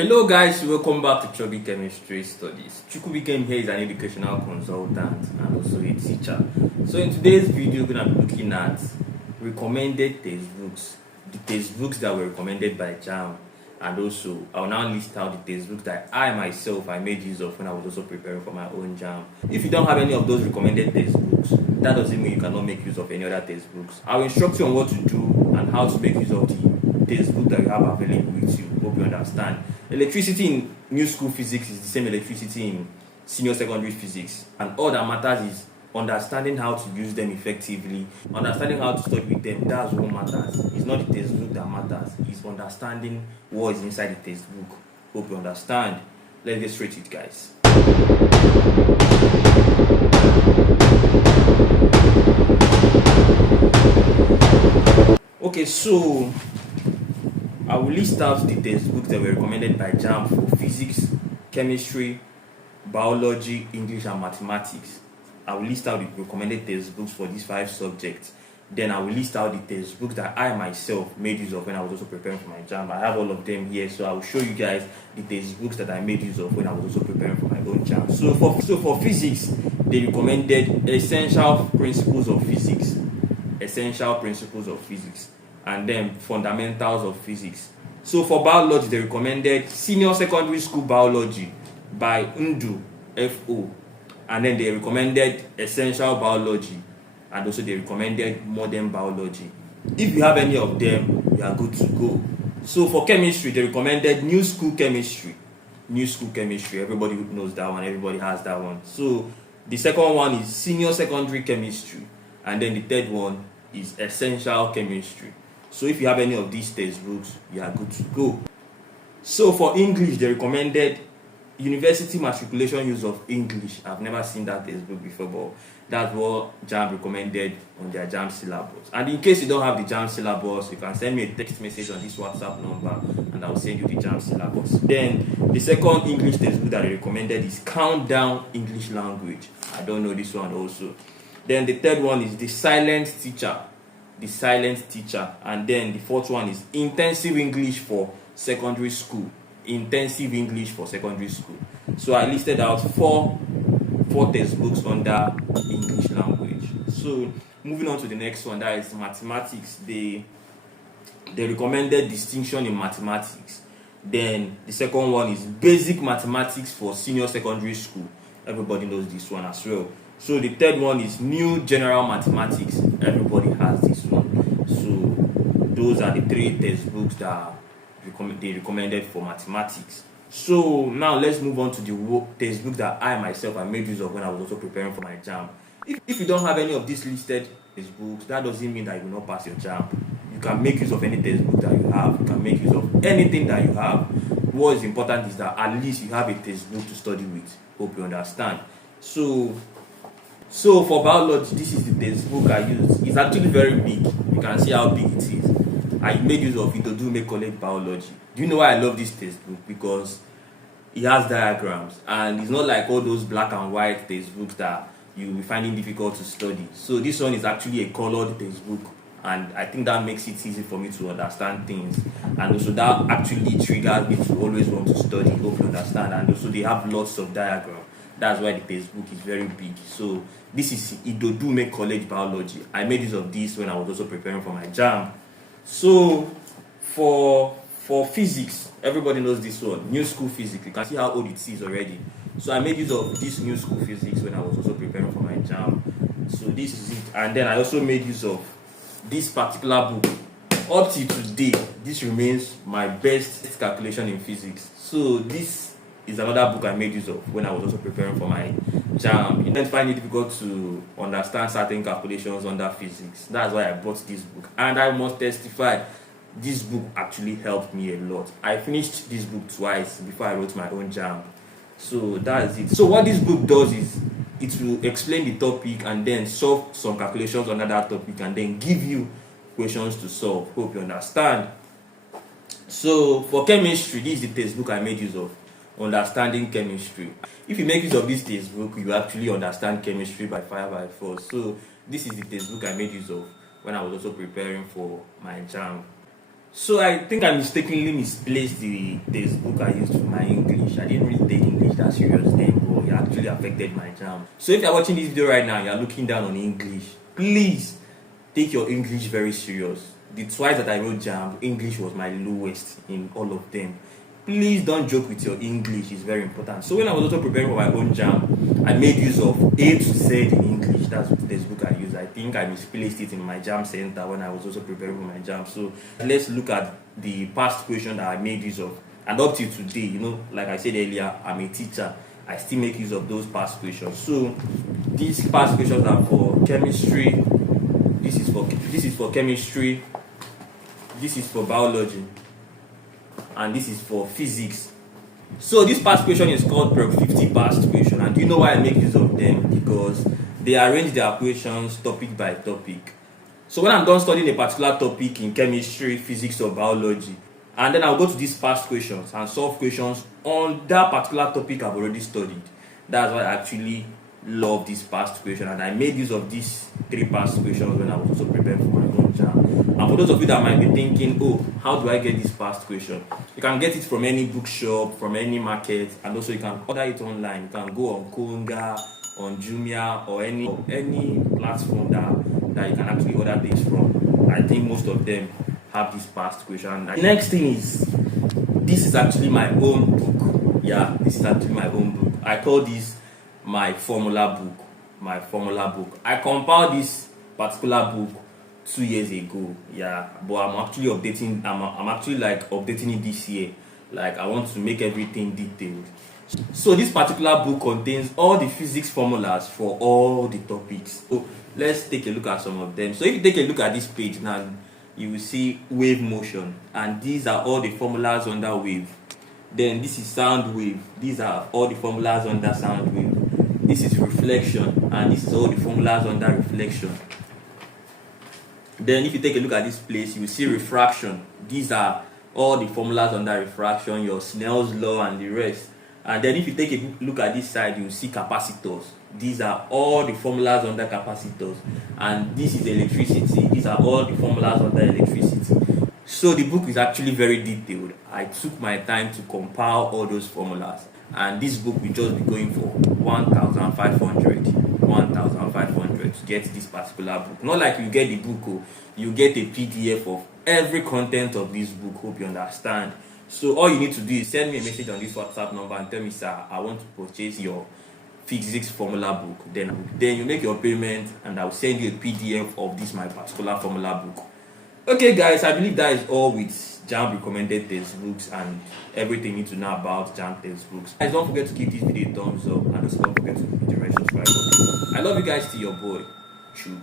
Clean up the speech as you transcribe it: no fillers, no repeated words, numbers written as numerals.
Hello guys, welcome back to Chubby Chemistry Studies. Chubby here is an educational consultant and also a teacher. So in today's video, we're going to be looking at recommended textbooks, the textbooks that were recommended by JAMB, and also I'll now list out the textbooks that I myself made use of when I was also preparing for my own JAMB. If you don't have any of those recommended textbooks, that doesn't mean you cannot make use of any other textbooks. I'll instruct you on what to do and how to make use of the textbook that you have available with you. Hope you understand. Electricity in new school physics is the same electricity in senior secondary physics, and all that matters is understanding how to use them effectively, understanding how to study with them. That's what matters. It's not the textbook that matters, it's understanding what is inside the textbook. Hope you understand. Let's get straight to it, guys. Okay, so I will list out the textbooks that were recommended by JAMB for physics, chemistry, biology, English, and mathematics. I will list out the recommended textbooks for these 5 subjects. Then I will list out the textbooks that I myself made use of when I was also preparing for my JAMB. I have all of them here, so I will show you guys the textbooks that I made use of when I was also preparing for my own JAMB. So for physics, they recommended Essential Principles of Physics, and then Fundamentals of Physics. So for biology, they recommended Senior Secondary School Biology by Ndu FO, and then they recommended Essential Biology, and also they recommended Modern Biology. If you have any of them, you are good to go. So for chemistry, they recommended New School Chemistry. Everybody knows that one, everybody has that one. So the second one is Senior Secondary Chemistry, and then the third one is Essential Chemistry. So if you have any of these textbooks, you are good to go. So for English, they recommended University Matriculation Use of English. I've never seen that textbook before, but that's what JAMB recommended on their JAMB syllabus. And in case you don't have the JAMB syllabus, you can send me a text message on this WhatsApp number and I'll send you the JAMB syllabus. Then the second English textbook that they recommended is Countdown English Language. I don't know this one also. Then the third one is The Silent Teacher, and then the fourth one is Intensive English for Secondary School. So I listed out four textbooks under English language. So moving on to the next one, that is mathematics. They recommended Distinction in Mathematics. Then the second one is Basic Mathematics for Senior Secondary School. Everybody knows this one as well. So the third one is New General Mathematics. Everybody has this one. So those are the 3 textbooks that they recommended for mathematics. So now let's move on to the textbook that I myself made use of when I was also preparing for my JAMB. If you don't have any of these listed textbooks, that doesn't mean that you will not pass your JAMB. You can make use of any textbook that you have. You can make use of anything that you have. What is important is that at least you have a textbook to study with. Hope you understand. So for biology, this is the textbook I used. It's actually very big. You can see how big it is. I made use of it to do make college biology. Do you know why I love this textbook? Because it has diagrams, and it's not like all those black and white textbooks that you'll be finding difficult to study. So this one is actually a colored textbook, and I think that makes it easy for me to understand things, and also that actually triggers me to always want to study. Hope you understand. And also they have lots of diagrams. That's why the textbook is very big. So this is Idodu Make College Biology. I made use of this when I was also preparing for my JAMB. So for physics, everybody knows this one, New School Physics. You can see how old it is already. So I made use of this New School Physics when I was also preparing for my JAMB. So this is it. And then I also made use of this particular book. Up to today, this remains my best calculation in physics. So this is another book I made use of when I was also preparing for my JAMB. You don't find it difficult to understand certain calculations under physics. That's why I bought this book. And I must testify, this book actually helped me a lot. I finished this book twice before I wrote my own JAMB. So that's it. So what this book does is it will explain the topic and then solve some calculations under that topic and then give you questions to solve. Hope you understand. So for chemistry, this is the textbook I made use of. Understanding Chemistry. If you make use of this textbook, you actually understand chemistry by fire by force. So this is the textbook I made use of when I was also preparing for my JAMB. So I think I mistakenly misplaced the textbook I used for my English. I didn't really take English that serious then, but it actually affected my JAMB. So if you're watching this video right now, you're looking down on English, please take your English very serious. The twice that I wrote JAMB, English was my lowest in all of them. Please don't joke with your English, it's very important. So when I was also preparing for my own JAMB, I made use of A to Z in English. That's the textbook I used. I think I misplaced it in my JAMB center when I was also preparing for my JAMB. So let's look at the past question that I made use of. And up till today, you know, like I said earlier, I'm a teacher. I still make use of those past questions. So these past questions are for chemistry. This is for chemistry. This is for biology. And this is for physics. So this past question is called Prep 50 past question. And do you know why I make use of them? Because they arrange their questions topic by topic. So when I'm done studying a particular topic in chemistry, physics, or biology, and then I'll go to these past questions and solve questions on that particular topic I've already studied. That's why I actually love this past question, and I made use of these 3 past questions when I was also preparing for my own JAMB. And for those of you that might be thinking, oh, how do I get this past question? You can get it from any bookshop, from any market, and also you can order it online. You can go on Konga, on Jumia, or any platform that you can actually order things from. I think most of them have this past question. The next thing is, this is actually my own book. Yeah, this is actually my own book. I call this my formula book. I compiled this particular book 2 years ago. Yeah, but I'm actually updating. I'm actually like updating it this year. Like I want to make everything detailed. So this particular book contains all the physics formulas for all the topics. So let's take a look at some of them. So if you take a look at this page now, you will see wave motion, and these are all the formulas under wave. Then this is sound wave. These are all the formulas under sound wave. This is reflection, and this is all the formulas under reflection. Then if you take a look at this place, you will see refraction. These are all the formulas under refraction, your Snell's law and the rest. And then if you take a look at this side, you will see capacitors. These are all the formulas under capacitors. And this is electricity. These are all the formulas under electricity. So the book is actually very detailed. I took my time to compile all those formulas. And this book will just be going for 1,500 to get this particular book. Not like you get the book, you get a PDF of every content of this book. Hope you understand. So all you need to do is send me a message on this WhatsApp number and tell me, sir, I want to purchase your physics formula book. Then you make your payment and I'll send you a PDF of this my particular formula book. Okay guys, I believe that is all with JAMB recommended textbooks and everything you need to know about JAMB textbooks. Guys, don't forget to give this video a thumbs up and also don't forget to hit the red subscribe button. I love you guys, to your boy Chubby.